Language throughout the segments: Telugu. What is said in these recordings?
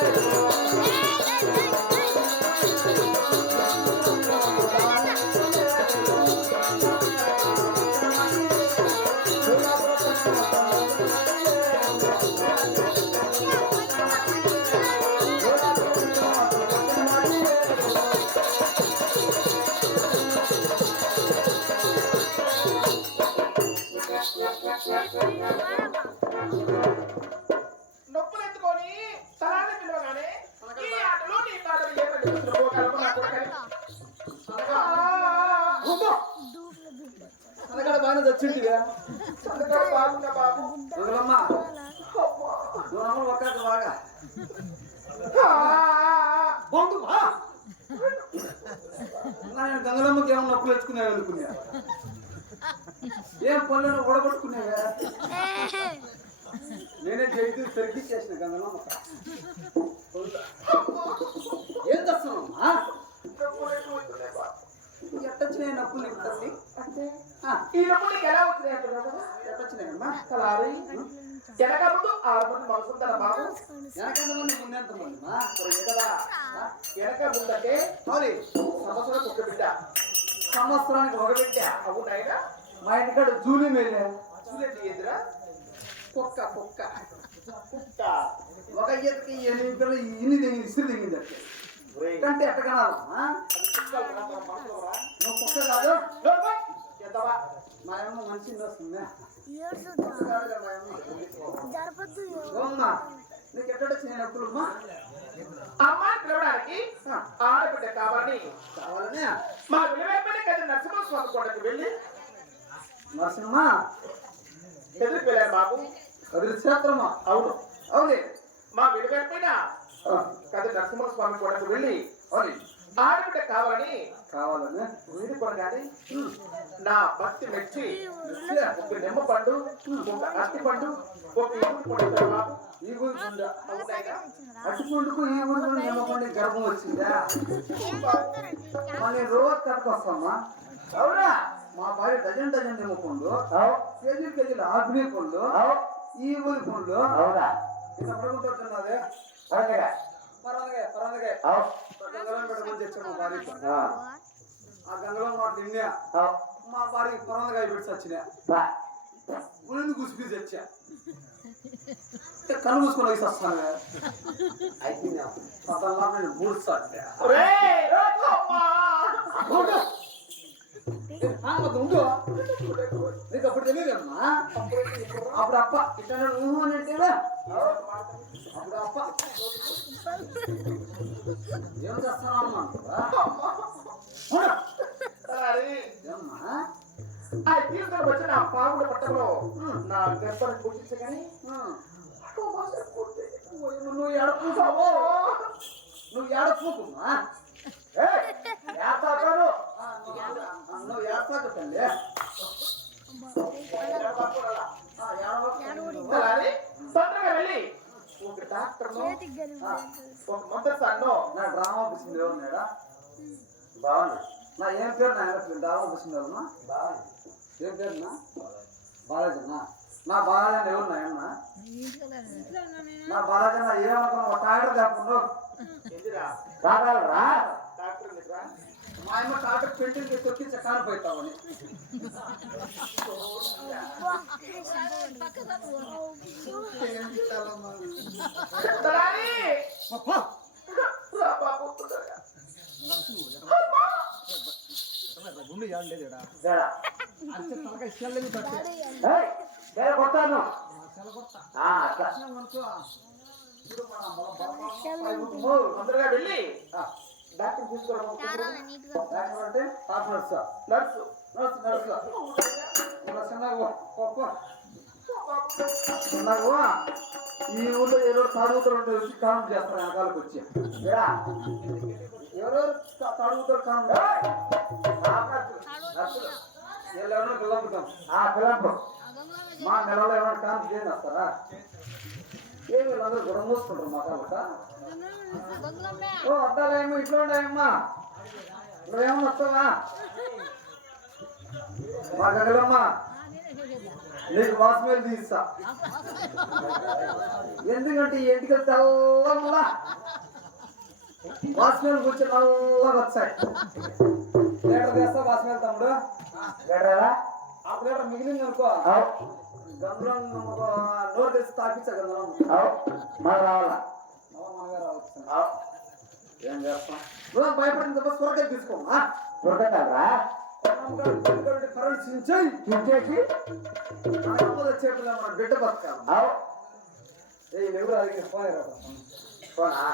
イエーイ! అమ్మ ఒక్క బాగా. ఆ, బొంగు బా. ఇంకా నేను గంగలమ్మకి ఏమన్నా నొప్పులు తెచ్చుకునే అనుకున్నా. ఏం పనులను ఓడగొట్టుకునేవా నేనే చేసి సరిగ్గి చేసిన గంగలమ్మ. ఏం చేస్తున్నామ్మా ఎట్టొచ్చినాయి నొప్పులు నీకు తల్లి? ఈ నొప్పులు నీకు ఎలా వచ్చినాయి? ఎట్టొచ్చినాయమ్మా తలారి వెనక ముందు ఆరు మంది మనసుంటారా బాబు. వెనకంతమంది ముందెంతమంది వెనక ముందంటే మరి? సంవత్సరం ఒక బిడ్డ సంవత్సరానికి ఒక పెట్టా అవునాయినా మా ఇంటికాడ జూలి మేలే. చూడండి ఎదురా కుక్క కుక్క. కుక్క. ఒక ఈతకి పిల్లలు ఇన్ని దిగింది ఇసురు దిగింది అంటే. అంటే అది కుక్కలు కదా, మన మనసులో రా. నువ్వు కుక్క కాదు నోర్మై, ఎద్దవా. మా అమ్మ మనిషి వస్తుందా నీకు ఎక్కడ వచ్చినాయి అమ్మా? పిలవడానికి ఆడబిడ్డ కావాలని కావాలనే? మా విలువైపోయిన కదా నరసింహస్వామి కొండకు వెళ్ళి నరసింహ? ఎదురు వెళ్ళారు బాబు. కదిరి క్షేత్రమా? అవును. అవునే. మా విలువైపోయిన కదా నరసింహస్వామి కొండకు వెళ్ళి అవునే. ఆడబిడ్డ కావాలని కావాలనే వీడి కొనగానే నా భక్తి మెచ్చి. ఒక నిమ్మ పండు ఒక అరటి పండు ఒక పండు ఈ అవునాయిగా అటు పండుకు ఈ ఊరి గుండె నిమ్మకండి గర్భం వచ్చిందా? మళ్ళీ రోజు కట్టుకొస్తామా అవునా? మా భార్య డజన్ డజన్ నిమ్మకుండు కేజీ కేజీలు ఆగ్నే పండు. ఈ ఊరి పండు. అవునా? ఇంత పడుకుంటున్నదే పరందగే పరందగే అవు. గంగలం ఆ, ఆ గంగలం మాట తిన్నా అవు మా భార్య పెట్టి వచ్చినా బా గుణిని గుసిపి తెచ్చా కళ్ళు మూసుకొని వేసి వస్తాను అయిపోయిందా? పదల్లా నేను మూడు! ఉండు. నీకు అప్పుడు తెలియదమ్మా అప్పుడు అప్ప ఇట్లా అప్పుడు అప్ప. ఏం ఆ తీసుకొని వచ్చిన ఆ పాముల పట్టణంలో నా గర్భాన్ని పూజించగానే ఉమ్. అటు మాసం కొడితే, నువ్వు ఏడपूసావు నువ్వు ఏడपूకుమ్మా ఏతాను నువ్వు తల్లి వెళ్ళి ఒక డాక్టర్ను ఒక నా డ్రామా పుచ్చింది ఎవరున్నాడా బాగున్నా. నా ఏం పేరు నా ఆయన డ్రామా ఏం పేరు నా బాలాజీనా? నా బాలాజీ ఎవరు నాయన్న నా బాలాజీ నా ఏమనుకున్నా ఒక టాక్టర్ కాకుండా ఎదురా రాగలరా? డాక్టర్ నిద్రా మా అమ్మ టాక్టర్ పెయింటింగ్ చేసి వచ్చి చక్కాను పోతామని తలారి! అబ్బా! రా బాబు, తొందరగా. జరా ఏయ్, జర కొట్టాను ఆ, అట్లా. తొందరగా వెళ్ళి డాక్టర్ తీసుకురా డాక్టర్ అంటే top nurse nurse nurse nurse చిన్నగా. ఈ ఊళ్ళో ఏదో తాడుగుతారు వచ్చి కానం చేస్తారు వెనకాలకు వచ్చి. తా- తాడుగుతారు కానం ఎవరైనా పిల్లపుతాం? ఆ పిల్లలు మా నెలలో కానం చేయని వస్తారా? ఏమి వీళ్ళందరూ గుడం మూసుకుంటారు మా కాలట ఓ అద్దాలేమో ఇట్లా ఉన్నాయమ్మా నువ్వేమో వస్తావా? మా గగలమ్మా నీకు వాస్మేలు తీస్తా. ఎందుకంటే ఈ ఎంటికలు తెల్లగా వాస్మేలు కూర్చొని నల్లగా వచ్చాయి. లీటర్ చేస్తా వాస్మేలు తమ్ముడు. గడ్డరా ఆ లీటర్ మిగిలింది అనుకో. గంధం నోరు తెచ్చి తాపించా గంధం అవు రావాలా ఏం చేస్తాం నువ్వు భయపడిన తప్ప సొరకాయ తీసుకో దొరకగలరా పరీక్షించాయి చూసేసి చేతులు మన బిడ్డ బతకాలి ఏ ఎవరు అడిగి ఫోన్ పోనా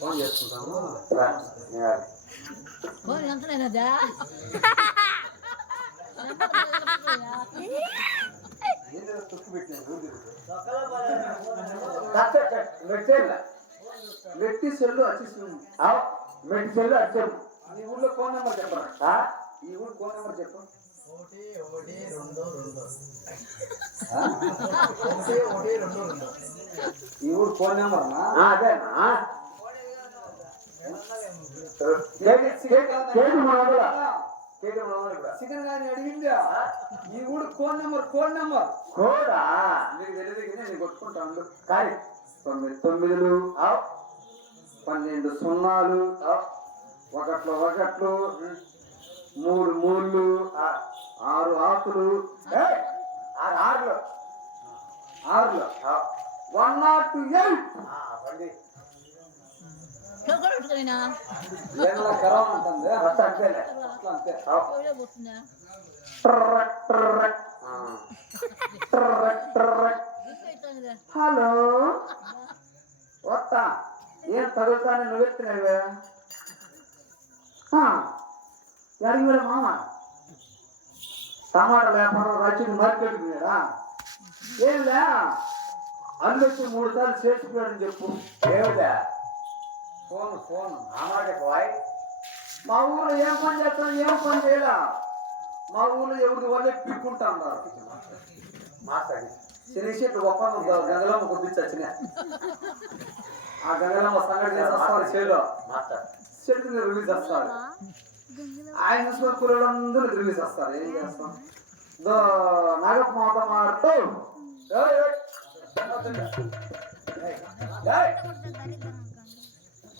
ఫోన్ చేసుకుంటాము వ్యక్తి సెల్లు వచ్చేసి అవు మెట్టి చెల్లు అచ్చం ఈ ఊళ్ళో ఫోన్ నెంబర్ చెప్పరా ఆ? ఈ ఊరు ఫోన్ నెంబర్ చెప్పు ఈ ఊరు ఫోన్ నెంబర్ ఆ, అదేనా కేజీ కేజీ- కేజీ మనోళ్ళ. కేజీ మనోళ్ళ కూడా. చికెన్ అడిగిందా ఈ ఫోన్ నెంబర్ నెంబర్. కోడా? నీకు తెలియదు కానీ నేను కొట్టుకుంటాను కానీ తొమ్మిది తొమ్మిదిలు పన్నెండు సున్నాలు ఒకట్లు ఒకట్లు మూడు మూళ్ళు ఆరు ఆకులు. ఆరు ఆరులు. ఆరులు. One nought eight. హలో వస్తా ఏం చదువుతాను నువ్వెత్తినవే ఎడికి వెళ్ళి మామ టమాటా వ్యాపారం రచింది మార్కెట్ మీరా ఏంలే అల్లొచ్చి మూడు సార్లు చేసిపోయాడని చెప్పు ఏమిటా ఫోన్ ఫోన్. ఆ మాట పోయ్ మా ఊర్లో ఏం పని చేస్తాను ఏం పని చేయలే? మా ఊర్లో ఎవరి వాళ్ళే పిక్కుంటా అన్నారు మాట్లాడి శని చెట్లు ఒప్పందం గంగలమ్మ వచ్చిన. ఆ గంగలమ్మ సంగతి చేసి వస్తారు చేలో మాట్లాడు. చెట్టుని రిలీజ్ చేస్తారు ఆయన చూసుకున్న కూరలందరూ రిలీజ్ చేస్తారు. ఏం చేస్తాం? నాగప్ప మాత మాడుతూ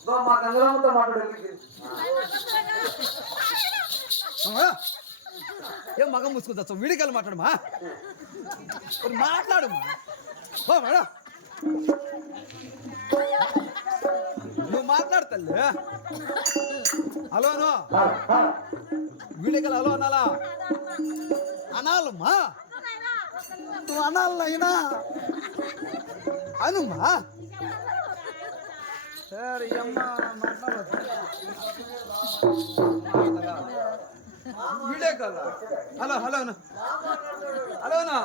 ఏయ్, ఏయ్. ఏయ్. దో మా గంగలమ్మతో మాట్లాడేది ఏం మగం మూసుకుంటా వీడికెళ్ళి మాట్లాడమా మరి మాట్లాడమ్మా ఓ మేడం నువ్వు మాట్లాడతల్లి హలో అను వీడికెళ్ళి హలో అనాలా అనాలమ్మా నువ్వు అనాలైనా అనుమా సరే అమ్మ మాట్లాడదు video call hello hello Anu hello Anu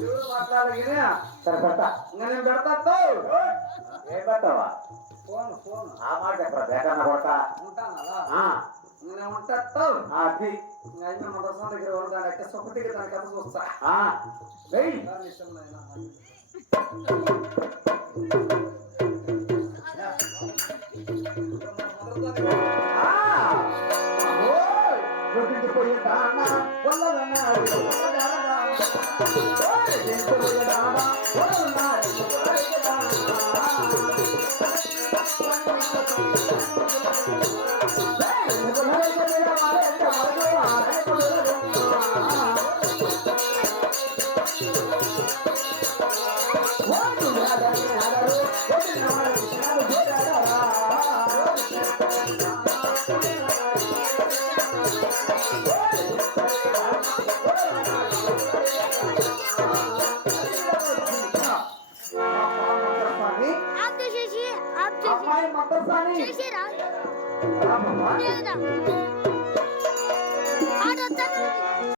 ఎవరు మాట్లాడగినా సరే పెడతా ఇంకా నేను పెడతా ఏం పెడతావా ఫోన్ ఫోన్ ఆ మాట చెప్పరా బేటన్న కొడతా నేను ఉంటా అది అయినా దగ్గర ఎవరు దాని ఎక్క సొక్కటికి దాని కథ చూస్తా వెయ్యి. దాని ఇష్టం నాయనా. ఆ,